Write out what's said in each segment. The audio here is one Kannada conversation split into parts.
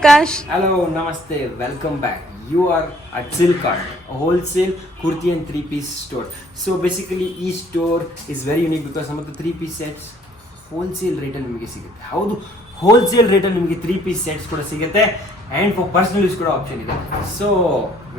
Kash. Hello, Namaste, welcome back. You are at Silk Art, a wholesale kurti and three-piece store. So basically, each store is very unique because some of the three-piece sets wholesale rate ಅಲ್ಲಿ ನಿಮಗೆ ಸಿಗುತ್ತೆ. ಹೌದು, ಹೋಲ್ಸೇಲ್ ರೇಟಲ್ಲಿ ನಿಮಗೆ ತ್ರೀ-ಪೀಸ್ ಸೆಟ್ಸ್ ಕೂಡ ಸಿಗುತ್ತೆ ಆ್ಯಂಡ್ ಫಾರ್ ಪರ್ಸನಲ್ ಯೂಸ್ ಕೂಡ ಆಪ್ಷನ್ ಇದೆ. So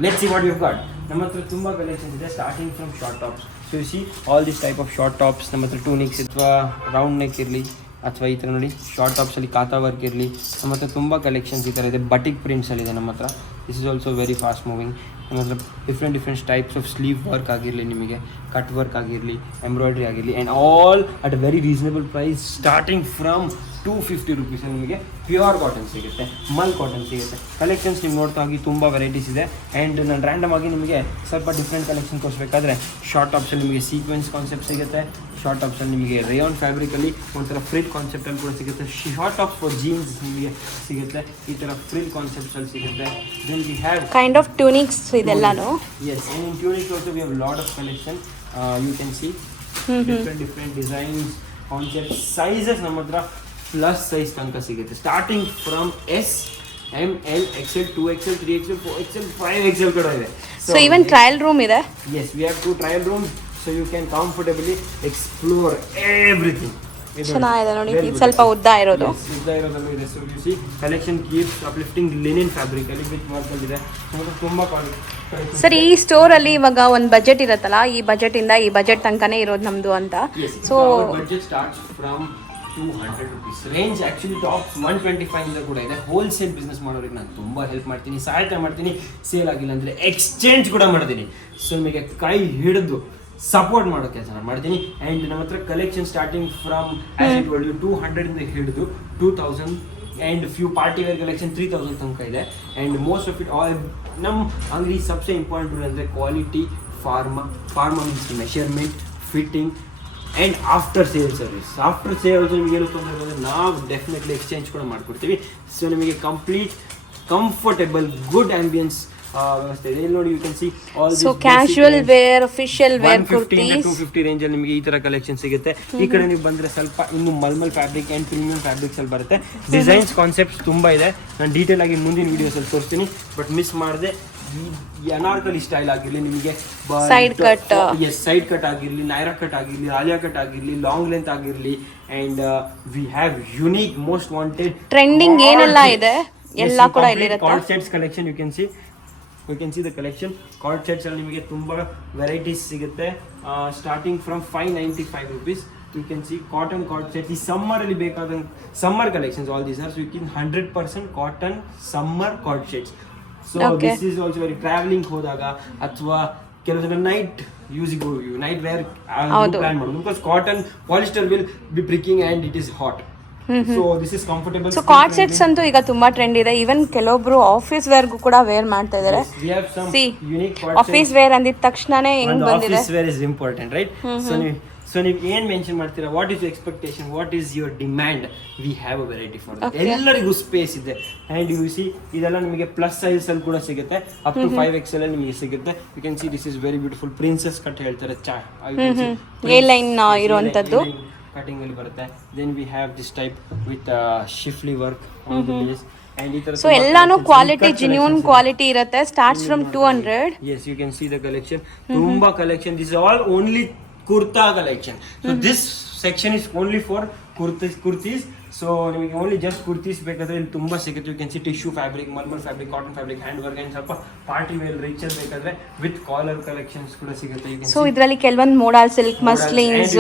let's see what you got. ನಮ್ಮ ಹತ್ರ ತುಂಬ ಕಲೆಕ್ಷನ್ಸ್ ಇದೆ, starting from short tops. So you see all this type of short tops. ನಮ್ಮ ಹತ್ರ ಟೂನಿಕ್ಸ್ ಅಥವಾ ರೌಂಡ್ ನೆಕ್ ಇರಲಿ ಅಥವಾ ಈ ಥರ ನೋಡಿ ಶಾರ್ಟ್ ಟಾಪ್ಸಲ್ಲಿ ಕಾತಾ ವರ್ಕ್ ಇರಲಿ, ನಮ್ಮ ಹತ್ರ ತುಂಬ ಕಲೆಕ್ಷನ್ಸ್ ಈ ಥರ ಇದೆ. ಬಟಿಕ್ ಪ್ರಿಂಟ್ಸಲ್ಲಿದೆ ನಮ್ಮ ಹತ್ರ. This is also very fast moving. ನಮ್ಮ ಹತ್ರ different types of sleeve work ಆಗಿರಲಿ, ನಿಮಗೆ ಕಟ್ ವರ್ಕ್ ಆಗಿರಲಿ, ಎಂಬ್ರಾಯ್ಡ್ರಿ ಆಗಿರಲಿ, and all at a very reasonable price starting from 250 rupees ನಿಮಗೆ ಪ್ಯೂರ್ ಕಾಟನ್ ಸಿಗುತ್ತೆ, ಮಲ್ ಕಾಟನ್ ಸಿಗುತ್ತೆ. ಕಲೆಕ್ಷನ್ಸ್ ನೀವು ನೋಡ್ತಾ ಹೋಗಿ ತುಂಬ ವೆರೈಟೀಸ್ ಇದೆ. ಆ್ಯಂಡ್ ನಾನು ರ್ಯಾಂಡಮ್ ಆಗಿ ನಿಮಗೆ ಸ್ವಲ್ಪ ಡಿಫ್ರೆಂಟ್ ಕಲೆಕ್ಷನ್ ತೋರಿಸ್ಬೇಕಾದ್ರೆ ಶಾರ್ಟ್ ಟಾಪ್ಸಲ್ಲಿ ನಿಮಗೆ ಸೀಕ್ವೆನ್ಸ್ ಕಾನ್ಸೆಪ್ಟ್ ಸಿಗುತ್ತೆ. ಶಾರ್ಟ್ ಟಾಪ್ಸಲ್ಲಿ ನಿಮಗೆ ರೇಯಾನ್ ಫ್ಯಾಬ್ರಿಕಲ್ಲಿ ಒಂಥರ ಫ್ರಿಲ್ ಕಾನ್ಸೆಪ್ಟಲ್ಲಿ ಕೂಡ ಸಿಗುತ್ತೆ. ಶಾರ್ಟ್ ಟಾಪ್ ಫಾರ್ ಜೀನ್ಸ್ ನಿಮಗೆ ಸಿಗುತ್ತೆ, ಈ ಥರ ಫ್ರಿಲ್ ಕಾನ್ಸೆಪ್ಟ್ಸಲ್ಲಿ ಸಿಗುತ್ತೆ. Then we have kind of tunics ಇದೆಲ್ಲನೂ. Yes, and in tunics also we have lot of collection. You can see different designs, concept, sizes ನಮ್ಮ ಹತ್ರ ಪ್ಲಸ್ ಸೈಜ್ ತನಕ ಸಿಗುತ್ತೆ. Starting from S, M, L, XL, 2XL, 3XL, 4XL, 5XL ಕೂಡ ಇದೆ. ಸೊ ಈವನ್ ಟ್ರಯಲ್ ರೂಮ್ ಇದೆ. Yes, we have 2 trial rooms, so you can comfortably explore everything. ಚೆನ್ನಾಗಿದೆ ನೋಡಿ, ಇದು ಸ್ವಲ್ಪ ಉದ್ದ ಇರೋದು. ಉದ್ದ ಇರೋದಲ್ಲೂ ಇದೆ. So you C collection keeps uplifting linen fabric ಅಲ್ಲಿ ವಿತ್ ವರ್ಕಲ್ಲಿ ಇದೆ. ತುಂಬ ಸರ್, ಈ ಸ್ಟೋರ್ ಅಲ್ಲಿ ಇವಾಗ ಒಂದು ಬಜೆಟ್ ಇರುತ್ತಲ್ಲ, ಈ ಬಜೆಟ್ ಇಂದ ಈ ಬಜೆಟ್ ತನಕನೇ ಇರೋದು ನಮ್ದು ಅಂತ. So budget starts from 200 rupees range. Actually tops 125 ಇಂದ ಕೂಡ ಇದೆ. ಹೋಲ್ಸೇಲ್ ಬಿಸ್ನೆಸ್ ಮಾಡೋರಿಗೆ ನಾನು ತುಂಬ ಹೆಲ್ಪ್ ಮಾಡ್ತೀನಿ, ಸಹಾಯ ಮಾಡ್ತೀನಿ. ಸೇಲ್ ಆಗಿಲ್ಲ ಅಂದರೆ ಎಕ್ಸ್ಚೇಂಜ್ ಕೂಡ ಮಾಡ್ತೀನಿ. ಸೊ ನಿಮಗೆ ಕೈ ಹಿಡಿದು ಸಪೋರ್ಟ್ ಮಾಡೋ ಕೆಲಸ ನಾನು ಮಾಡ್ತೀನಿ. ಆ್ಯಂಡ್ ನಮ್ಮ ಹತ್ರ collection starting from as it world 200 ಇಂದ ಹಿಡಿದು 2000 and few party wear collection 3000 ತನಕ ಇದೆ. And most of it all ನಮ್ಮ ಅಂಗಡಿ ಸಬ್ಸೆ ಇಂಪಾರ್ಟೆಂಟ್ ರೂಲ್ ಅಂದರೆ ಕ್ವಾಲಿಟಿ, ಫಾರ್ಮಾ means measurement, fitting and after sale service. After sale ನಿಮಗೆ ಏನು ತೊಂದರೆ ಬಂದರೆ ನಾವು ಡೆಫಿನೆಟ್ಲಿ ಎಕ್ಸ್ಚೇಂಜ್ ಕೂಡ ಮಾಡಿಕೊಡ್ತೀವಿ. ಸೊ ನಿಮಗೆ ಕಂಪ್ಲೀಟ್ ಕಂಫರ್ಟೇಬಲ್ ಗುಡ್ ಆಂಬಿಯನ್ಸ್ ವ್ಯವಸ್ಥೆ ಇದೆ. ಇಲ್ಲಿ ನೋಡಿ, you can see also casual wear, official wear, 250 range ಅಲ್ಲಿ ನಿಮಗೆ ಈ ತರ ಕಲೆಕ್ಷನ್ ಸಿಗುತ್ತೆ. ಈ ಕಡೆ ನೀವು ಬಂದ್ರೆ ಸ್ವಲ್ಪ ಇನ್ನು mulmul fabric and premium fabrics ಅಲ್ಲಿ ಬರುತ್ತೆ. ಡಿಸೈನ್ಸ್ ಕಾನ್ಸೆಪ್ಟ್ಸ್ ತುಂಬಾ ಇದೆ, ನಾನು ಡೀಟೇಲ್ ಆಗಿ ಮುಂದಿನ ವಿಡಿಯೋಸ್ ಅಲ್ಲಿ ತೋರಿಸ್ತೀನಿ. ಬಟ್ ಮಿಸ್ ಮಾಡದೆ ಈ ಅನಾರ್ಕಲಿ ಸ್ಟೈಲ್ ಆಗಿರಲಿ, ನಿಮಗೆ ಸೈಡ್ ಕಟ್, ಸೈಡ್ ಕಟ್ ಆಗಿರಲಿ, ನೈರಾ ಕಟ್ ಆಗಿರಲಿ, ಆಲಿಯಾ ಕಟ್ ಆಗಿರಲಿ, ಲಾಂಗ್ ಲೆಂತ್ ಆಗಿರಲಿ, and we have unique most wanted trending ಏನೆಲ್ಲ ಇದೆ ಎಲ್ಲ ಕೂಡ ಇಲ್ಲಿರುತ್ತೆ. Cord sets collection you can see the collection. Cord sets ಅಲ್ಲಿ ನಿಮಗೆ ತುಂಬಾ ವೆರೈಟೀಸ್ ಸಿಗುತ್ತೆ. Starting from 595 rupees. You can see cotton cord set. ಈ ಸಮ್ಮರ್ ಅಲ್ಲಿ ಬೇಕಾದ summer collections all these are. So you can 100% cotton summer cord sets. So this is also very travelling ಹೋದಾಗ ಅಥವಾ ಕೆಲವು ಜನ ನೈಟ್ ಯೂಸಿಗೆ ನೈಟ್ ವೇರ್ ಪ್ಲಾನ್ ಮಾಡೋದು. Because cotton polyester will be ಪ್ರಿಕಿಂಗ್ and it is hot. So this is comfortable. So card sets ಅಂತೂ ಈಗ ತುಂಬಾ ಟ್ರೆಂಡ್ ಇದೆ. ಈವನ್ ಕೆಲವೊಬ್ರು ಆಫೀಸ್ ವೇರ್ಗೂ ಕೂಡ ವೇರ್ ಮಾಡ್ತಾ ಇದ್ದಾರೆ. ಆಫೀಸ್ ವೇರ್ ಅಂದಿದ ತಕ್ಷಣನೇ ಹೆಂಗ್ ಬಂದಿದೆ. Office where is important, right? So ನೀವು ಏನು ಮೆನ್ಷನ್ ಮಾಡ್ತೀರಾ, what is expectation, what is your demand, V have a variety for that. ಎಲ್ಲರಿಗೂ ಸ್ಪೇಸ್ ಇದೆ. ಆ್ಯಂಡ್ ಯು ಸಿ ಇದೆಲ್ಲ ನಿಮಗೆ ಪ್ಲಸ್ ಸೈಜ್ ಅಲ್ಲಿ ಕೂಡ ಸಿಗುತ್ತೆ, ಅಪ್ ಟು 5XL ಅಲ್ಲಿ ನಿಮಗೆ ಸಿಗುತ್ತೆ. You can see this is very beautiful. Princess cut ಹೇಳ್ತಾರೆ, ಎ ಲೈನ್ ಇರುವಂತದ್ದು ಕಟಿಂಗ್ ಅಲ್ಲಿ ಬರುತ್ತೆ. Then we have this type with schiffli work on the base. ಸೊ ಎಲ್ಲಾನು ಕ್ವಾಲಿಟಿ, ಜೆನ್ಯೂನ್ ಕ್ವಾಲಿಟಿ ಇರುತ್ತೆ. Starts from 200. Yes, you can see the collection. Tumba collection. This is all only kurta collection. So this section is only for kurtis. So ನಿಮಗೆ ಓನ್ಲಿ ಜಸ್ಟ್ ಕುರ್ತೀಸ್ ಬೇಕಾದರೆ ಇಲ್ಲಿ ತುಂಬ ಸಿಗುತ್ತೆ. You can see tissue fabric, mulmul fabric, cotton fabric, hand work and ಸ್ವಲ್ಪ ಪಾರ್ಟಿ ವೇರ್ ರಿಚರ್ ಬೇಕಾದರೆ ವಿತ್ ಕಾಲರ್ ಕಲೆಕ್ಷನ್ಸ್ ಕೂಡ ಸಿಗುತ್ತೆ. ಸೊ ಇದರಲ್ಲಿ ಕೆಲವೊಂದು modal silk, muslins,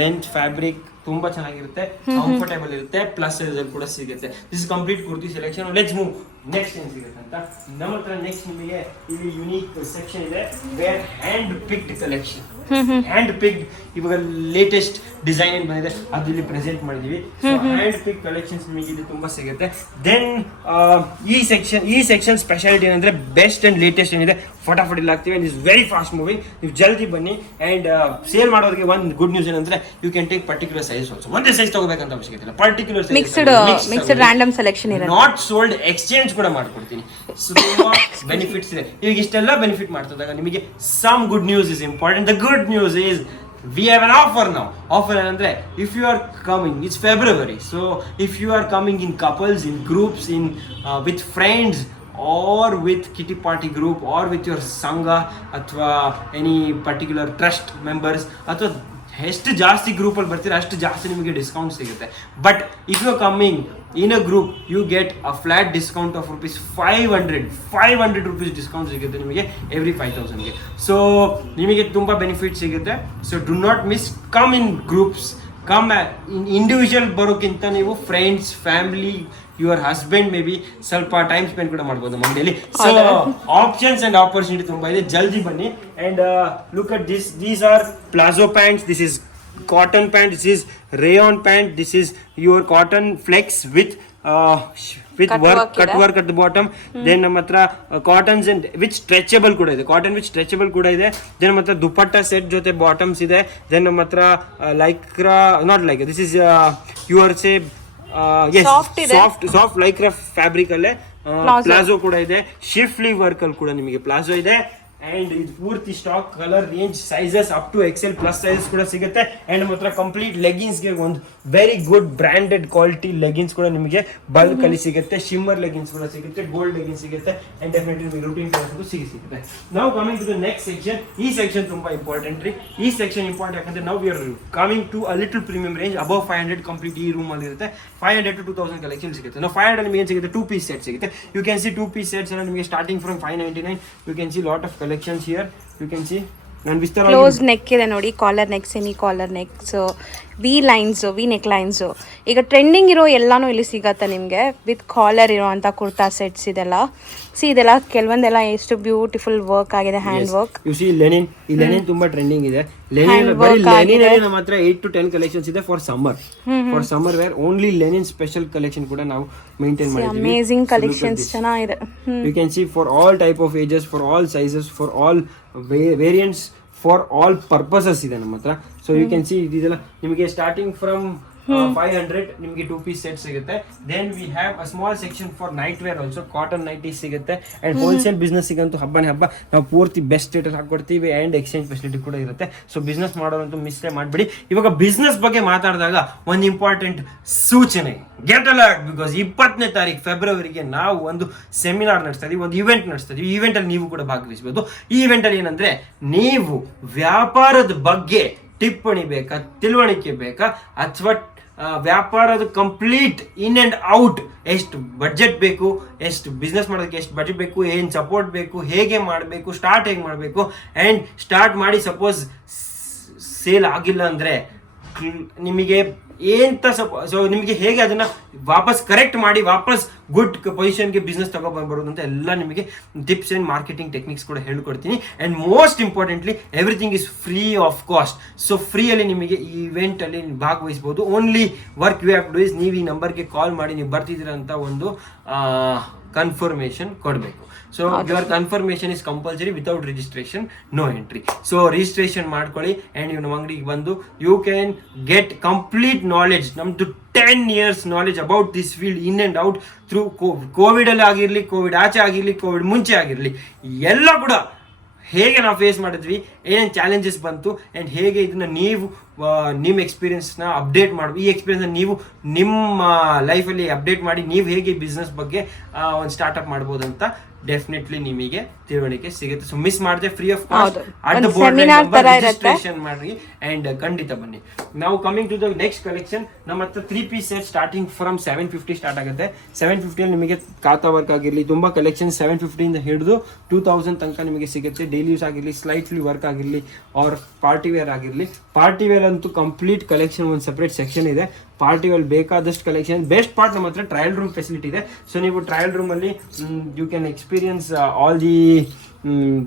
length fabric ತುಂಬ ಚೆನ್ನಾಗಿರುತ್ತೆ, ಕಂಫರ್ಟೇಬಲ್ ಇರುತ್ತೆ, ಪ್ಲಸ್ ಸೈಜ್ ಅಲ್ಲಿ ಕೂಡ ಸಿಗುತ್ತೆ. This is complete kurti selection. Let's move next ಏನು ಸಿಗುತ್ತೆ ಅಂತ. ನಮ್ಮ ಹತ್ರ ನೆಕ್ಸ್ಟ್ ನಿಮಗೆ ಇಲ್ಲಿ ಯುನೀಕ್ ಸೆಕ್ಷನ್ ಇದೆ, where hand picked collection. Hand picked ಇವಾಗ ಲೇಟೆಸ್ಟ್ ಡಿಸೈನ್ ಏನು ಬಂದಿದೆ ಅದು ಇಲ್ಲಿ ಪ್ರೆಸೆಂಟ್ ಮಾಡಿದೀವಿ. ಹ್ಯಾಂಡ್ ಪಿಕ್ ಕಲೆಕ್ಷನ್ಸ್ ನಿಮಗೆ ಇಲ್ಲಿ ತುಂಬಾ ಸಿಗುತ್ತೆ. ದೆನ್ ಈ ಸೆಕ್ಷನ್ ಸ್ಪೆಷಾಲಿಟಿ ಏನಂದ್ರೆ ಬೆಸ್ಟ್ ಅಂಡ್ ಲೇಟೆಸ್ಟ್ ಏನಿದೆ ಫಟಾಫಟ್ ಇಲ್ಲಿ ಹಾಕ್ತೀವಿ. Is very fast moving. ನೀವು ಜಲ್ದಿ ಬನ್ನಿ. ಅಂಡ್ ಸೇಲ್ ಮಾಡೋರಿಗೆ ಒಂದು ಗುಡ್ ನ್ಯೂಸ್ ಏನಂದ್ರೆ you can take particular size also. ಒಂದೇ ಸೈಜ್ ತಗೋಬೇಕಂತ ಅವಶ್ಯಕತೆ ಇಲ್ಲ, particular size, mixed random selection ಇದೆ. ನಾಟ್ ಸೋಲ್ಡ್, ಎಕ್ಸ್ಚೇಂಜ್ ಕೂಡ ಮಾಡ್ಕೊಡ್ತೀನಿ. ಸೊ ತುಂಬಾ ಬೆನಿಫಿಟ್ಸ್ ಇದೆ. ಈಗ ಇಷ್ಟೆಲ್ಲ ಬೆನಿಫಿಟ್ ಮಾಡ್ತಿದ್ದಾಗ ನಿಮಗೆ some good news is important. The good news is we have an offer now. Offer ಅಂದ್ರೆ if you are coming, it's February, so if you are coming in couples, in groups, in with friends, or with kitty party group, or with your sangha ಅಥವಾ any particular trust members, ಅಥವಾ ಎಷ್ಟು ಜಾಸ್ತಿ ಗ್ರೂಪಲ್ಲಿ ಬರ್ತೀರಾ ಅಷ್ಟು ಜಾಸ್ತಿ ನಿಮಗೆ ಡಿಸ್ಕೌಂಟ್ ಸಿಗುತ್ತೆ. But if you coming in a group you get a flat discount of ₹500 rupees discount ಸಿಗುತ್ತೆ ನಿಮಗೆ ಎವ್ರಿ 5,000ಗೆ. ಸೊ ನಿಮಗೆ ತುಂಬ ಬೆನಿಫಿಟ್ ಸಿಗುತ್ತೆ. So do not miss, come in groups, come individual ಬರೋಕ್ಕಿಂತ ನೀವು friends, family, your husband maybe ಸ್ವಲ್ಪ ಟೈಮ್ ಸ್ಪೆಂಡ್ ಕೂಡ ಮಾಡ್ಬೋದು ನಮ್ಮ ಮನೆಯಲ್ಲಿ. ಸೊ ಆಪ್ಷನ್ಸ್ ಅಂಡ್ ಆಪರ್ಚುನಿಟಿ ತುಂಬ ಇದೆ, ಜಲ್ದಿ ಬನ್ನಿ. And look at these are palazzo pants, this is cotton pant, this is rayon pant, this is your cotton flex with cut work at the bottom. Then ನಮ್ಮ ಹತ್ರ ಕಾಟನ್ಸ್ ಅಂಡ್ ವಿತ್ ಸ್ಟ್ರೆಚಬಲ್ ಕೂಡ ಇದೆ, ಕಾಟನ್ ವಿತ್ ಸ್ಟ್ರೆಚಬಲ್ ಕೂಡ ಇದೆ. ದೆನ್ ನಮ್ಮ ಹತ್ರ ದುಪಟ್ಟ ಸೆಟ್ ಜೊತೆ ಬಾಟಮ್ಸ್ ಇದೆ. ದೆನ್ ನಮ್ಮ ಹತ್ರ Lycra, not like, this is your say soft Lycra fabric ಅಲ್ಲೇ ಪ್ಲಾಜೋ ಕೂಡ ಇದೆ. ಶಿಫ್ಟ್ಲಿ ವರ್ಕ್ ಅಲ್ಲಿ ಕೂಡ ನಿಮಗೆ ಪ್ಲಾಜೋ ಇದೆ. ಅಂಡ್ ಇದು ಪೂರ್ತಿ stock, colour range, sizes up to XL plus sizes ಕೂಡ ಸಿಗುತ್ತೆ. ಅಂಡ್ ನಮ್ಮ ಹತ್ರ ಕಂಪ್ಲೀಟ್ ಲೆಗಿನ್ಸ್ಗೆ ಒಂದು very good branded quality leggings ಕೂಡ ನಿಮಗೆ ಬಲ್ಕ್ ಅಲ್ಲಿ ಸಿಗುತ್ತೆ. ಶಿಮ್ಮರ್ ಲೆಗಿನ್ಸ್ ಕೂಡ ಸಿಗುತ್ತೆ, ಗೋಲ್ಡ್ ಲೆಗಿನ್ಸ್ ಸಿಗುತ್ತೆ, ಅಂಡ್ ಡೆಫಿನೆಟ್ಲಿ ನಿಮಗೆ ರೂಟೀನ್ ಡ್ರೆಸ್ ಸಿಗುತ್ತೆ. ನಾವು coming to the next section. ಈ ಸೆಕ್ಷನ್ ತುಂಬಾ ಇಂಪಾರ್ಟೆಂಟ್ ರೀ. ಈ ಸೆಕ್ಷನ್ ಇಂಪಾರ್ಟೆಂಟ್ ಯಾಕಂದ್ರೆ ನಾವು we are coming to a little premium range, above 500 complete ಈ ರೂಮ್ ಅಲ್ಲಿ ಇರುತ್ತೆ. 500 to 2000 ಕಲೆಕ್ಷನ್ ಸಿಗುತ್ತೆ. ನಾವು 500 ನಿಮಗೆ ಏನು ಸಿಗುತ್ತೆ, 2 piece ಸೆಟ್ ಸಿಗುತ್ತೆ. You can see 2 piece sets ಎಲ್ಲ ನಿಮಗೆ starting from 599. You can see lot of collections here. You can see ನಾನು ವಿಸ್ತಾರ ಕ್ಲೋಸ್ ನೆಕ್ ಇದೆ ನೋಡಿ, collar neck, semi collar necks, V neck lines. ಈಗ ಟ್ರೆಂಡಿಂಗ್ ಇರೋ ಎಲ್ಲಾನು ಇಲ್ಲಿ ಸಿಗತ್ತೆ ನಿಮಗೆ, ವಿತ್ ಕಾಲರ್ ಇರೋ ಅಂತ ಕುರ್ತಾ ಸೆಟ್ಸ್ ಇದೆಲ್ಲ. ಇದೆಲ್ಲ ಕೆಲವೊಂದೆಲ್ಲ ಎಷ್ಟು ಬ್ಯೂಟಿಫುಲ್ ವರ್ಕ್ ಆಗಿದೆ, hand work. You see linen, ಈ ಲೆನಿನ್ ತುಂಬಾ ಟ್ರೆಂಡಿಂಗ್ ಇದೆ. ಲೆನಿನ್ ಅಲ್ಲಿ ನಮ್ಮ ಹತ್ರ 8 to 10 ಕಲೆಕ್ಷನ್ಸ್ ಇದೆ for summer wear. Only linen special collection ಕೂಡ ನಾವು ಮೇಂಟೈನ್ ಮಾಡಿದ್ದೀವಿ. ಅಮೇಜಿಂಗ್ ಕಲೆಕ್ಷನ್ಸ್ ಚೆನ್ನಾಗಿದೆ. You can see for all type of ages, for all sizes, for all variants, for all purposes ಇದೆ ನಮ್ಮ ಹತ್ರ. ಸೊ ಯು ಕ್ಯಾನ್ ಸಿ ಇದೆಲ್ಲ ನಿಮಗೆ ಸ್ಟಾರ್ಟಿಂಗ್ ಫ್ರಮ್ 500 ನಿಮಗೆ 2 piece ಸೆಟ್ ಸಿಗುತ್ತೆ. Then we have a small section for night wear also, cotton nighty ಸಿಗುತ್ತೆ. ಅಂಡ್ ಹೋಲ್ಸೇಲ್ ಬಿಸ್ನೆಸ್ ಸಿಗಂತೂ ಹಬ್ಬನೇ ಹಬ್ಬ, ನಾವು ಪೂರ್ತಿ ಬೆಸ್ಟ್ ರೇಟ್ ಹಾಕೊಡ್ತೀವಿ. ಅಂಡ್ ಎಕ್ಸ್ಚೇಂಜ್ ಫೆಸಿಲಿಟಿ ಕೂಡ ಇರುತ್ತೆ. ಸೊ ಬಿಸ್ನೆಸ್ ಮಾಡೋದಂತೂ ಮಿಸ್ಟೇ ಮಾಡಬೇಡಿ. ಇವಾಗ ಬಿಸ್ನೆಸ್ ಬಗ್ಗೆ ಮಾತಾಡಿದಾಗ ಒಂದು ಇಂಪಾರ್ಟೆಂಟ್ ಸೂಚನೆ, ಗೆಟ್ ಅಲರ್ಟ್, ಬಿಕಾಸ್ 20ನೇ ತಾರೀಕು ಫೆಬ್ರವರಿಗೆ ನಾವು ಒಂದು ಸೆಮಿನಾರ್ ನಡೆಸ್ತಾ ಇದೀವಿ, ಒಂದು ಇವೆಂಟ್ ನಡೆಸ್ತಾ ಇದೀವಿ. ಈ ಇವೆಂಟ್ ಅಲ್ಲಿ ನೀವು ಕೂಡ ಭಾಗವಹಿಸಬಹುದು. ಈ ಇವೆಂಟ್ ಅಲ್ಲಿ ಏನಂದ್ರೆ, ನೀವು ವ್ಯಾಪಾರದ ಬಗ್ಗೆ ಟಿಪ್ಪಣಿ ಬೇಕಾ, ತಿಳುವಳಿಕೆ ಬೇಕಾ, ಅಥವಾ ವ್ಯಾಪಾರದ ಕಂಪ್ಲೀಟ್ ಇನ್ ಅಂಡ್ ಔಟ್, ಎಷ್ಟು ಬಡ್ಜೆಟ್ ಬೇಕು, ಎಷ್ಟು ಬಿಸ್ನೆಸ್ ಮಾಡೋದಕ್ಕೆ ಎಷ್ಟು ಬಡ್ಜೆಟ್ ಬೇಕು, ಏನು ಸಪೋರ್ಟ್ ಬೇಕು, ಹೇಗೆ ಮಾಡಬೇಕು, ಸ್ಟಾರ್ಟ್ ಹೇಗೆ ಮಾಡಬೇಕು, ಆ್ಯಂಡ್ ಸ್ಟಾರ್ಟ್ ಮಾಡಿ ಸಪೋಸ್ ಸೇಲ್ ಆಗಿಲ್ಲ ಅಂದರೆ ನಿಮಗೆ ಎಂತ ಸೊ ನಿಮಗೆ ಹೇಗೆ ಅದನ್ನ ವಾಪಸ್ ಕರೆಕ್ಟ್ ಮಾಡಿ ವಾಪಸ್ ಗುಡ್ ಪೊಸಿಷನ್ಗೆ ಬಿಸ್ನೆಸ್ ತಗೊಬರ್ಬೋದು ಅಂತ ಎಲ್ಲ ನಿಮಗೆ ಟಿಪ್ಸ್ ಆ್ಯಂಡ್ ಮಾರ್ಕೆಟಿಂಗ್ ಟೆಕ್ನಿಕ್ಸ್ ಕೂಡ ಹೇಳ್ಕೊಡ್ತೀನಿ. And most importantly everything is free of cost. So ಫ್ರೀಯಲ್ಲಿ ನಿಮಗೆ ಈ ಇವೆಂಟಲ್ಲಿ ಭಾಗವಹಿಸ್ಬೋದು. Only work you have to do is, ನೀವು ಈ ನಂಬರ್ಗೆ ಕಾಲ್ ಮಾಡಿ ನೀವು ಬರ್ತಿದ್ದೀರ ಅಂತ ಒಂದು ಕನ್ಫರ್ಮೇಷನ್ ಕೊಡಬೇಕು. So your confirmation is compulsory, without registration no entry. So registration ಮಾಡ್ಕೊಳ್ಳಿ ಆ್ಯಂಡ್ ನೀವು ನಮ್ಮ ಅಂಗಡಿಗೆ ಬಂದು you can get complete knowledge. ನಮ್ದು 10 years knowledge about this field in and out through ಕೋವಿಡಲ್ಲಿ ಆಗಿರಲಿ, ಕೋವಿಡ್ ಆಚೆ ಆಗಿರಲಿ, ಕೋವಿಡ್ ಮುಂಚೆ ಆಗಿರಲಿ, ಎಲ್ಲ ಕೂಡ ಹೇಗೆ ನಾವು ಫೇಸ್ ಮಾಡಿದ್ವಿ, ಏನೇನು ಚಾಲೆಂಜಸ್ ಬಂತು, ಆ್ಯಂಡ್ ಹೇಗೆ ಇದನ್ನು ನೀವು ನಿಮ್ಮ ಎಕ್ಸ್ಪೀರಿಯನ್ಸ್ನ ಅಪ್ಡೇಟ್ ಮಾಡ್ಬೋದು. ಈ ಎಕ್ಸ್ಪೀರಿಯನ್ಸ್ನ ನೀವು ನಿಮ್ಮ ಲೈಫಲ್ಲಿ ಅಪ್ಡೇಟ್ ಮಾಡಿ ನೀವು ಹೇಗೆ ಬಿಸ್ನೆಸ್ ಬಗ್ಗೆ ಒಂದು ಸ್ಟಾರ್ಟ್ಅಪ್ ಮಾಡ್ಬೋದು ಅಂತ ಡೆಫಿನೆಟ್ಲಿ ನಿಮಗೆ ತಿಳುವಳಿಕೆ ಸಿಗುತ್ತೆ. ಸೊ ಮಿಸ್ ಮಾಡದೆ, free of cost at the board registration ಮಾಡಿ ಆ್ಯಂಡ್ ಖಂಡಿತ ಬನ್ನಿ. ನಾವು coming to the next collection. ನಮ್ಮ ಹತ್ರ 3 piece set starting from 750 start ಆಗುತ್ತೆ. 750 ನಿಮಗೆ ಕಾತಾ ವರ್ಕ್ ಆಗಿರಲಿ, ತುಂಬ ಕಲೆಕ್ಷನ್ 750 ಹಿಡಿದು 2000 ತನಕ ನಿಮಗೆ ಸಿಗುತ್ತೆ. ಡೈಲಿ ಯೂಸ್ ಆಗಿರಲಿ, ಸ್ಲೈಟ್ಲಿ ವರ್ಕ್ ಆಗಿರಲಿ, ಆರ್ ಪಾರ್ಟಿ ವೇರ್ ಆಗಿರಲಿ. ಪಾರ್ಟಿ ವೇರ್ ಅಂತೂ ಕಂಪ್ಲೀಟ್ ಕಲೆಕ್ಷನ್ ಒಂದು ಸಪ್ರೇಟ್ ಸೆಕ್ಷನ್ ಇದೆ. ಪಾರ್ಟಿ ವೇರ್ ಬೇಕಾದಷ್ಟು ಕಲೆಕ್ಷನ್. ಬೆಸ್ಟ್ ಪಾರ್ಟ್ ನಮ್ಮ ಹತ್ರ ಟ್ರಯಲ್ ರೂಮ್ ಫೆಸಿಲಿಟಿ ಇದೆ. ಸೊ ನೀವು ಟ್ರಯಲ್ ರೂಮಲ್ಲಿ you can experience all the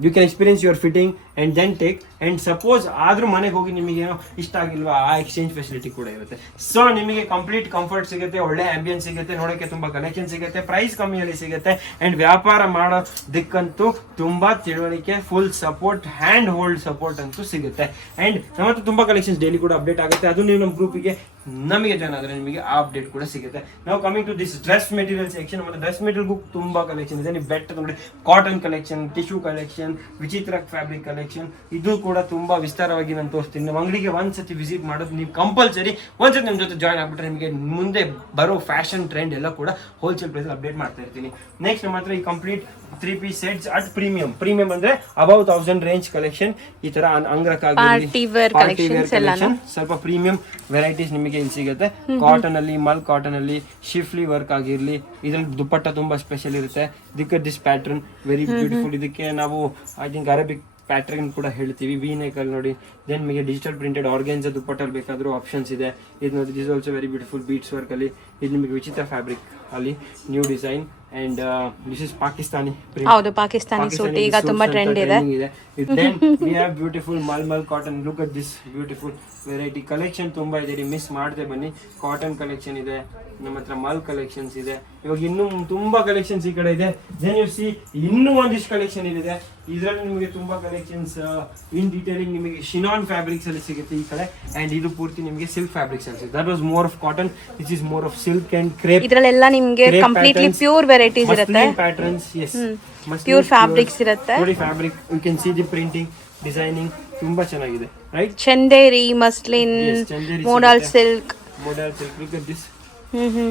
you can experience your fitting and then take. And suppose ಆದರೂ ಮನೆಗೆ ಹೋಗಿ ನಿಮಗೇನೋ ಇಷ್ಟ ಆಗಿಲ್ವಾ, ಆ ಎಕ್ಸ್ಚೇಂಜ್ ಫೆಸಿಲಿಟಿ ಕೂಡ ಇರುತ್ತೆ. ಸೊ ನಿಮಗೆ ಕಂಪ್ಲೀಟ್ ಕಂಫರ್ಟ್ ಸಿಗುತ್ತೆ, ಒಳ್ಳೆ ಆಂಬಿಯನ್ಸ್ ಸಿಗುತ್ತೆ, ನೋಡೋಕ್ಕೆ ತುಂಬ ಕಲೆಕ್ಷನ್ ಸಿಗುತ್ತೆ, ಪ್ರೈಸ್ ಕಮ್ಮಿಯಲ್ಲಿ ಸಿಗುತ್ತೆ. ಆ್ಯಂಡ್ ವ್ಯಾಪಾರ ಮಾಡೋದಕ್ಕಂತೂ ತುಂಬ ತಿಳುವಳಿಕೆ, full support, hand hold support ಅಂತೂ ಸಿಗುತ್ತೆ. ಆ್ಯಂಡ್ ನಮ್ಮ ಹತ್ರ ತುಂಬ ಕಲೆಕ್ಷನ್ಸ್ ಡೈಲಿ ಕೂಡ ಅಪ್ಡೇಟ್ ಆಗುತ್ತೆ. ಅದು ನೀವು ನಮ್ಮ ಗ್ರೂಪಿಗೆ ನಮಗೆ ಜಾಯ್ನ್ ಆದರೆ ನಿಮಗೆ ಆ ಅಪ್ಡೇಟ್ ಕೂಡ ಸಿಗುತ್ತೆ. ನಾವು coming to this dress material section. ಮತ್ತು ಡ್ರೆಸ್ ಮೆಟೀರಿಯಲ್ಗೂ ತುಂಬಾ ಕಲೆಕ್ಷನ್ ಇದೆ. ನೀವು ಬೆಟ್ಟ ನೋಡಿ, ಕಾಟನ್ ಕಲೆಕ್ಷನ್, ಟಿಶ್ಯೂ ಕಲೆಕ್ಷನ್, ವಿಚಿತ್ರ ಫ್ಯಾಬ್ರಿಕ್ ಕಲೆಕ್ಷನ್, ಇದು ಕೂಡ ತುಂಬಾ ವಿಸ್ತಾರವಾಗಿ ನಾನು ತೋರಿಸ್ತೀನಿ. ನಮ್ಮ ಅಂಗಡಿಗೆ ಒಂದ್ಸತಿ ವಿಸಿಟ್ ಮಾಡೋದು ನೀವು ಕಂಪಲ್ಸರಿ. ಒಂದ್ಸತಿ ನಿಮ್ಮ ಜೊತೆ ಜಾಯ್ನ್ ಆಗ್ಬಿಟ್ರೆ ನಿಮಗೆ ಮುಂದೆ ಬರೋ ಫ್ಯಾಷನ್ ಟ್ರೆಂಡ್ ಎಲ್ಲ ಕೂಡ ಹೋಲ್ಸೇಲ್ ಪ್ರೈಸ್ ಅಪ್ಡೇಟ್ ಮಾಡ್ತಾ ಇರ್ತೀನಿ. ನೆಕ್ಸ್ಟ್ ನಮ್ಮ ಹತ್ರ ಈ complete 3 piece sets at premium ಅಂದ್ರೆ ಅಬೌವ್ 1000 ರೇಂಜ್ ಕಲೆಕ್ಷನ್. ಈ ತರ Party wear collections ಎಲ್ಲಾನು ಸ್ವಲ್ಪ ಪ್ರೀಮಿಯಂ ವೆರೈಟೀಸ್ ನಿಮಗೆ ಇಲ್ಲಿ ಸಿಗುತ್ತೆ. ಕಾಟನ್ ಅಲ್ಲಿ, ಮಲ್ ಕಾಟನ್ ಅಲ್ಲಿ, ಶಿಫ್ಲಿ ವರ್ಕ್ ಆಗಿರ್ಲಿ, ಇದ್ರಲ್ಲಿ ದುಪ್ಪಟ್ಟ ತುಂಬಾ ಸ್ಪೆಷಲ್ ಇರುತ್ತೆ. ಇದಕ್ಕೆ ದಿಸ್ ಪ್ಯಾಟರ್ನ್ ವೆರಿ ಬ್ಯೂಟಿಫುಲ್. ಇದಕ್ಕೆ ನಾವು ಐ ಥಿಂಕ್ ಅರೇಬಿಕ್ ಪ್ಯಾಟರ್ನ್ ಕೂಡ ಹೇಳ್ತೀವಿ. ವಿ ನೆಕ್ ಅಲ್ಲಿ ನೋಡಿ. ದೆನ್ ನಿಮಗೆ ಡಿಜಿಟಲ್ ಪ್ರಿಂಟೆಡ್ ಆರ್ಗೆನ್ಸ್ ದುಪ್ಪಟ್ಟಲ್ಲಿ ಬೇಕಾದ್ರೂ ಆಪ್ಷನ್ಸ್ ಇದೆ. ಇದು ನೋಡಿ, this also very beautiful beads work ಅಲ್ಲಿ. ಇದು ನಿಮಗೆ ವಿಚಿತ್ರ ಫ್ಯಾಬ್ರಿಕ್ ಅಲ್ಲಿ new design and this is Pakistani print. ಹೌದು, ಪಾಕಿಸ್ತಾನಿ ಸೂಟ್ ಈಗ ತುಂಬಾ ಟ್ರೆಂಡ್ ಇದೆ. Then we have beautiful mul cotton. Look at this beautiful variety collection ತುಂಬಾ ಇದೆ. ಮಿಸ್ ಮಾಡದೆ ಬನ್ನಿ. ಕಾಟನ್ ಕಲೆಕ್ಷನ್ ಇದೆ ನಮ್ಮ ಹತ್ರ, ಮಲ್ ಕಲೆಕ್ಷನ್ಸ್ ಇದೆ. ಇವಾಗ ಇನ್ನೂ ತುಂಬಾ ಕಲೆಕ್ಷನ್ಸ್ ಈ ಕಡೆ ಇದೆ. ದೆನ್ ಯು ಸಿ ಇನ್ನೂ ಒಂದಿಷ್ಟು ಕಲೆಕ್ಷನ್ ಇದೆ. ಇದರಲ್ಲಿ ನಿಮಗೆ ತುಂಬಾ ಕಲೆಕ್ಷನ್ಸ್ ಇನ್ ಡೀಟೇಲಿಂಗ್ ನಿಮಗೆ ಶಿನಾನ್ ಫ್ಯಾಬ್ರಿಕ್ಸ್ ಅಲ್ಲಿ ಸಿಗುತ್ತೆ ಈ ಕಡೆ. ಅಂಡ್ ಇದು ಪೂರ್ತಿ ನಿಮಗೆ ಸಿಲ್ಕ್ ಫ್ಯಾಬ್ರಿಕ್ಸ್ ಅಲ್ಲಿ ಸಿಗುತ್ತೆ. That was more of cotton, this is more of silk and crepe. ಇದರಲ್ಲೆಲ್ಲ ನಿಮಗೆ ಕಂಪ್ಲೀಟ್ಲಿ ಪ್ಯೂರ್ ವೆರೈಟೀಸ್ ಇರುತ್ತೆ. ಪ್ಯಾಟರ್ನ್ಸ್, ಎಸ್, ಪ್ಯೂರ್ ಫ್ಯಾಬ್ರಿಕ್ಸ್ ಇರುತ್ತೆ. ನೋಡಿ fabric, you can see the printing, designing ತುಂಬಾ ಚೆನ್ನಾಗಿದೆ, right? Chanderi, muslin, modal silk. Look at this.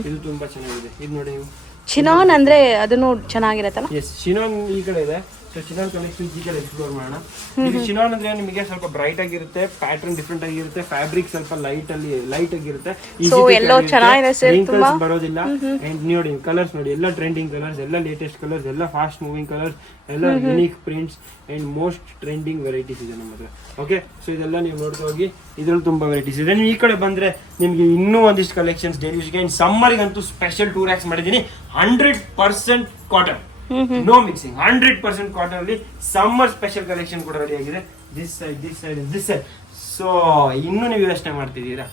ಇದು ತುಂಬಾ ಚೆನ್ನಾಗಿದೆ. ಇದು ನೋಡಿ ನೀವು, ಚಿನಾನ್ ಅಂದ್ರೆ ಅದನ್ನು ಚೆನ್ನಾಗಿರತ್ತಲ್ಲ. ಎಸ್, ಶಿನಾನ್ ಈ ಕಡೆ ಇದೆ. ಸೊ ಚಿನಾನ್ ಕಲೆಕ್ಷನ್ ಈ ಕಡೆ ಎಕ್ಸ್ಪ್ಲೋರ್ ಮಾಡೋಣ. ಇದು ಚಿನಾನ್ ಅಂದ್ರೆ ನಿಮಗೆ ಸ್ವಲ್ಪ ಬ್ರೈಟ್ ಆಗಿರುತ್ತೆ, ಪ್ಯಾಟರ್ನ್ ಡಿಫ್ರೆಂಟ್ ಆಗಿರುತ್ತೆ, ಫ್ಯಾಬ್ರಿಕ್ ಸ್ವಲ್ಪ ಲೈಟ್ ಆಗಿರುತ್ತೆ, ಬರೋದಿಲ್ಲ. ಅಂಡ್ ನೋಡಿ ಕಲರ್ಸ್ ನೋಡಿ, ಎಲ್ಲ ಟ್ರೆಂಡಿಂಗ್ ಕಲರ್ಸ್, ಎಲ್ಲ ಲೇಟೆಸ್ಟ್ ಕಲರ್ಸ್, ಎಲ್ಲ ಫಾಸ್ಟ್ ಮೂವಿಂಗ್ ಕಲರ್ಸ್, ಎಲ್ಲ unique prints and most trending varieties ಇದೆ ನಮ್ಮ ಹತ್ರ. ಓಕೆ, ಸೊ ಇದೆಲ್ಲ ನೀವು ನೋಡ್ತಾ ಹೋಗಿ. ಇದ್ರಲ್ಲಿ ತುಂಬಾ ವೆರೈಟೀಸ್ ಇದೆ. ನೀವು ಈ ಕಡೆ ಬಂದ್ರೆ ನಿಮ್ಗೆ ಇನ್ನೂ ಒಂದಿಷ್ಟು ಕಲೆಕ್ಷನ್ಸ್ ಡೈಲಿ ಯೂಸ್ಗೆ. ಅಂಡ್ ಸಮ್ಮರ್ಗಂತೂ ಸ್ಪೆಷಲ್ 2 racks ಮಾಡಿದ್ದೀನಿ. 100% ಕಾಟನ್, ನೋ ಮಿಕ್ಸಿಂಗ್. 100% ಕಾಟನ್ ಅಲ್ಲಿ ಸಮ್ಮರ್ ಸ್ಪೆಷಲ್ ಕಲೆಕ್ಷನ್ ಕೂಡ ರೆಡಿ ಆಗಿದೆ. This side. ಸೊ ಇನ್ನು ನೀವು ಯೋಚನೆ ಮಾಡ್ತಿದ್ದೀರಾ?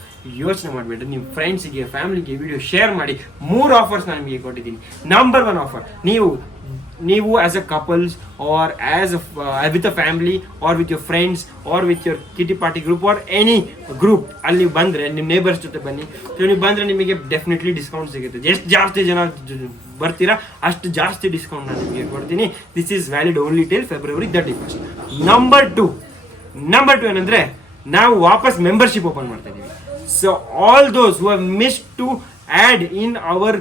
ಯೋಚನೆ ಮಾಡಬೇಡ್ರಿ. ನಿಮ್ಮ ಫ್ರೆಂಡ್ಸಿಗೆ, ಫ್ಯಾಮಿಲಿಗೆ ವಿಡಿಯೋ ಶೇರ್ ಮಾಡಿ. 3 ಆಫರ್ಸ್ ನಾನು ನಿಮಗೆ ಕೊಟ್ಟಿದ್ದೀನಿ. ನಂಬರ್ 1 ಆಫರ್, ನೀವು as a couples or as with a family or with your friends or with your kitty party group or any group ಅಲ್ಲಿ ಬಂದರೆ, ನಿಮ್ಮ ನೇಬರ್ಸ್ ಜೊತೆ ಬನ್ನಿ. ಸೊ ನೀವು ಬಂದರೆ ನಿಮಗೆ ಡೆಫಿನೆಟ್ಲಿ ಡಿಸ್ಕೌಂಟ್ ಸಿಗುತ್ತೆ. ಎಷ್ಟು ಜಾಸ್ತಿ ಜನ ಬರ್ತೀರಾ ಅಷ್ಟು ಜಾಸ್ತಿ ಡಿಸ್ಕೌಂಟ್ ನಾನು ನಿಮಗೆ ಕೊಡ್ತೀನಿ. This is valid only till February 31st. Number two ಏನಂದರೆ, ನಾವು ವಾಪಸ್ ಮೆಂಬರ್ಶಿಪ್ ಓಪನ್ ಮಾಡ್ತಾ ಇದ್ದೀವಿ. So all those who have missed to add in our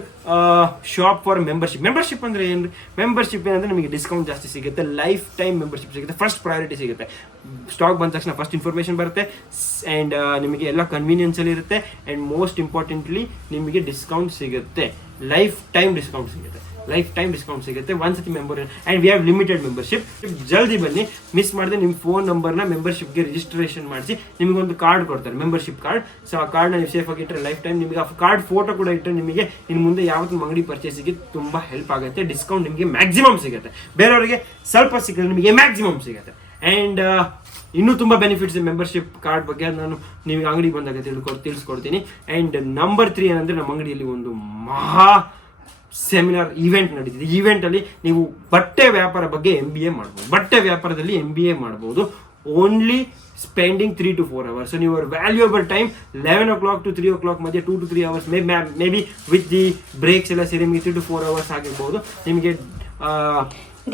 shop for membership ಅಂದರೆ ಏನು? ಮೆಂಬರ್ಶಿಪ್ ಏನಂದರೆ ನಿಮಗೆ ಡಿಸ್ಕೌಂಟ್ ಜಾಸ್ತಿ ಸಿಗುತ್ತೆ, ಲೈಫ್ ಟೈಮ್ ಮೆಂಬರ್ಶಿಪ್ ಸಿಗುತ್ತೆ, ಫಸ್ಟ್ ಪ್ರಯಾರಿಟಿ ಸಿಗುತ್ತೆ. ಸ್ಟಾಕ್ ಬಂದ ತಕ್ಷಣ ಫಸ್ಟ್ ಇನ್ಫಾರ್ಮೇಷನ್ ಬರುತ್ತೆ. ಆ್ಯಂಡ್ ನಿಮಗೆ ಎಲ್ಲ ಕನ್ವೀನಿಯನ್ಸಲ್ಲಿ ಇರುತ್ತೆ. ಆ್ಯಂಡ್ ಮೋಸ್ಟ್ ಇಂಪಾರ್ಟೆಂಟ್ಲಿ ನಿಮಗೆ ಡಿಸ್ಕೌಂಟ್ ಸಿಗುತ್ತೆ, ಲೈಫ್ ಟೈಮ್ ಡಿಸ್ಕೌಂಟ್ ಸಿಗುತ್ತೆ. ಒಂದ್ಸತಿ member. And we have limited membership. ಜಲ್ದಿ ಬನ್ನಿ, ಮಿಸ್ ಮಾಡಿದ್ರೆ ನಿಮ್ಮ ಫೋನ್ ನಂಬರ್ನ ಮೆಂಬರ್ಶಿಪ್ಗೆ ರಿಜಿಸ್ಟ್ರೇಷನ್ ಮಾಡಿಸಿ ನಿಮಗೊಂದು ಕಾರ್ಡ್ ಕೊಡ್ತಾರೆ, ಮೆಂಬರ್ಶಿಪ್ ಕಾರ್ಡ್. ಸೊ ಆ ಕಾರ್ಡ್ನ ನೀವು ಸೇಫ್ ಆಗಿ ಇಟ್ಟರೆ ಲೈಫ್ ಟೈಮ್ ನಿಮಗೆ ಆ ಕಾರ್ಡ್ ಫೋಟೋ ಕೂಡ ಇಟ್ಟರೆ ನಿಮಗೆ ಇನ್ನು ಮುಂದೆ ಯಾವತ್ತೂ ಅಂಗಡಿ ಪರ್ಚೇಸಿಗೆ ತುಂಬ ಹೆಲ್ಪ್ ಆಗುತ್ತೆ. ಡಿಸ್ಕೌಂಟ್ ನಿಮಗೆ ಮ್ಯಾಕ್ಸಿಮಮ್ ಸಿಗುತ್ತೆ, ಬೇರೆಯವರಿಗೆ ಸ್ವಲ್ಪ ಸಿಗುತ್ತೆ, ನಿಮಗೆ ಮ್ಯಾಕ್ಸಿಮಮ್ ಸಿಗುತ್ತೆ. ಆ್ಯಂಡ್ ಇನ್ನೂ ತುಂಬ ಬೆನಿಫಿಟ್ಸ್ ಮೆಂಬರ್ಶಿಪ್ ಕಾರ್ಡ್ ಬಗ್ಗೆ ನಾನು ನಿಮಗೆ ಅಂಗಡಿ ಬಂದಾಗ ತಿಳಿಸ್ಕೊಡ್ತೀನಿ. ಆ್ಯಂಡ್ ನಂಬರ್ 3 ಏನಂದರೆ, ನಮ್ಮ ಅಂಗಡಿಯಲ್ಲಿ ಒಂದು ಮಹಾ ಸೆಮಿನಾರ್ ಈವೆಂಟ್ ನಡೀತಿದೆ. ಈವೆಂಟಲ್ಲಿ ನೀವು ಬಟ್ಟೆ ವ್ಯಾಪಾರ ಬಗ್ಗೆ MBA ಮಾಡ್ಬೋದು. ಬಟ್ಟೆ ವ್ಯಾಪಾರದಲ್ಲಿ MBA ಮಾಡ್ಬೋದು. Only spending 3 to 4 hours. So ನೀವು valuable time 11 o'clock to 3 o'clock ಮಧ್ಯೆ 2 to 3 hours, maybe with the breaks ಎಲ್ಲ ಸೇರಿ ನಿಮಗೆ 3 to 4 hours ಆಗಿರ್ಬೋದು. ನಿಮಗೆ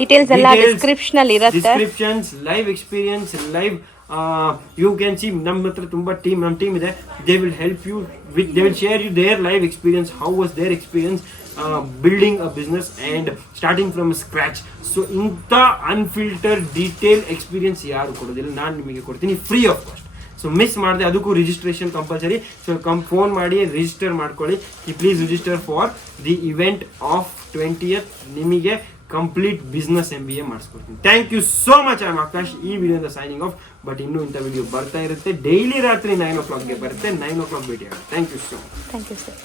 ಡೀಟೇಲ್ಸ್ ಎಲ್ಲ ಡಿಸ್ಕ್ರಿಪ್ಷನಲ್ಲಿ ಇರುತ್ತೆ. Descriptions, live experience, live you can see. ನಮ್ಮ ಹತ್ರ ತುಂಬ ನಮ್ಮ ಟೀಮ್ ಇದೆ. They will help you with, they will share you their live experience, how was their experience building a business and starting from scratch. So ಇಂಥ ಅನ್ಫಿಲ್ಟರ್ಡ್ ಡೀಟೇಲ್ ಎಕ್ಸ್ಪೀರಿಯನ್ಸ್ ಯಾರು ಕೊಡೋದಿಲ್ಲ, ನಾನು ನಿಮಗೆ ಕೊಡ್ತೀನಿ free of cost. So miss ಮಾಡಿದೆ, ಅದಕ್ಕೂ ರಿಜಿಸ್ಟ್ರೇಷನ್ ಕಂಪಲ್ಸರಿ. ಸೊ ಫೋನ್ ಮಾಡಿ ರಿಜಿಸ್ಟರ್ ಮಾಡ್ಕೊಳ್ಳಿ. Please register for the event of 20th. ನಿಮಗೆ ಕಂಪ್ಲೀಟ್ ಬಿಸ್ನೆಸ್ MBA ಮಾಡಿಸ್ಕೊಡ್ತೀನಿ. Thank you so much. I am Akash. ಈ ವಿಡಿಯೋದ ಸೈನಿಂಗ್ ಆಫ್. ಬಟ್ ಇನ್ನೂ ಇಂಥ ವಿಡಿಯೋ ಬರ್ತಾ ಇರುತ್ತೆ. ಡೈಲಿ ರಾತ್ರಿ 9 o'clockಗೆ ಬರುತ್ತೆ. 9 o'clock ಭೇಟಿ ಆಗುತ್ತೆ. Thank you so much. Thank you sir.